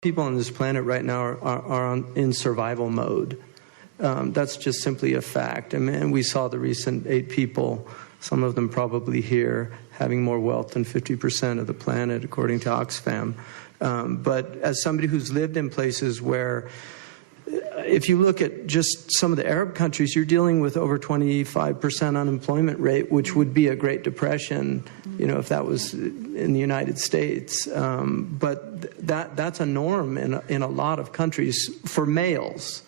People on this planet right now are in survival mode. That's just simply a fact. I mean, we saw the recent 8 people, some of them probably here, having more wealth than 50% of the planet, according to Oxfam. But as somebody who's lived in places where, if you look at just some of the Arab countries, you're dealing with over 25% unemployment rate, which would be a Great Depression, you know, if that was in the United States. But that's a norm in a lot of countries for males.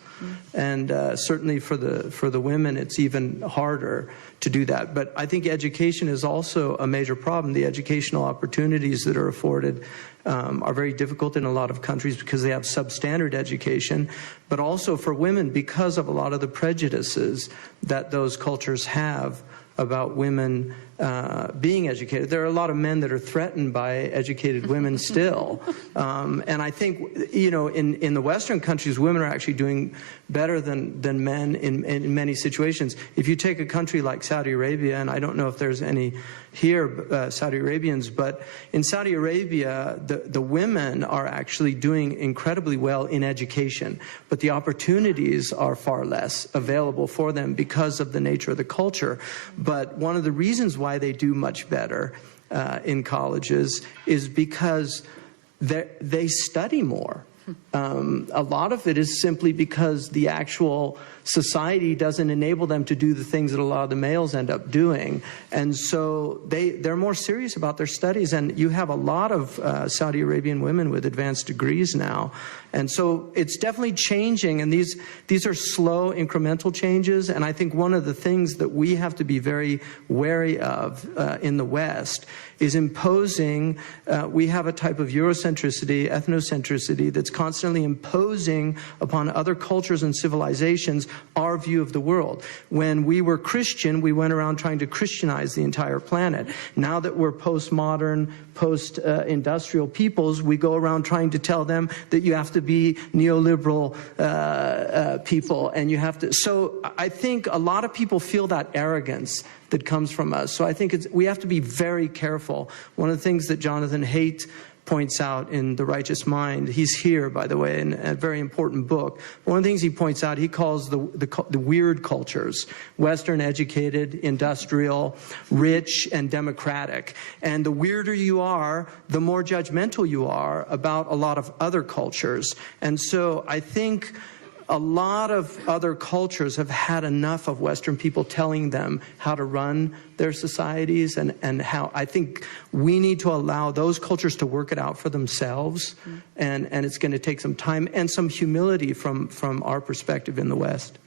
And certainly for the women, it's even harder to do that. But I think education is also a major problem. The educational opportunities that are afforded are very difficult in a lot of countries because they have substandard education, but also for women because of a lot of the prejudices that those cultures have about women being educated. There are a lot of men that are threatened by educated women still. And I think, you know, in the Western countries, women are actually doing better than men in many situations. If you take a country like Saudi Arabia, and I don't know if there's any here, Saudi Arabians, but in Saudi Arabia, the women are actually doing incredibly well in education, but the opportunities are far less available for them because of the nature of the culture. But one of the reasons why they do much better in colleges is because they study more. A lot of it is simply because the actual society doesn't enable them to do the things that a lot of the males end up doing. And so they're more serious about their studies. And you have a lot of Saudi Arabian women with advanced degrees now. And so it's definitely changing. And these are slow, incremental changes. And I think one of the things that we have to be very wary of in the West is imposing, we have a type of Eurocentricity, ethnocentricity that's constantly imposing upon other cultures and civilizations our view of the world. When we were Christian, we went around trying to Christianize the entire planet. Now that we're postmodern, post-industrial peoples, we go around trying to tell them that you have to be neoliberal people, and you have to. So I think a lot of people feel that arrogance that comes from us. So I think we have to be very careful. One of the things that Jonathan Haidt points out in The Righteous Mind, he's here, by the way, in a very important book. One of the things he points out, he calls the weird cultures: Western, educated, industrial, rich, and democratic. And the weirder you are, the more judgmental you are about a lot of other cultures. And so I think a lot of other cultures have had enough of Western people telling them how to run their societies, and how I think we need to allow those cultures to work it out for themselves. And it's going to take some time and some humility from our perspective in the West.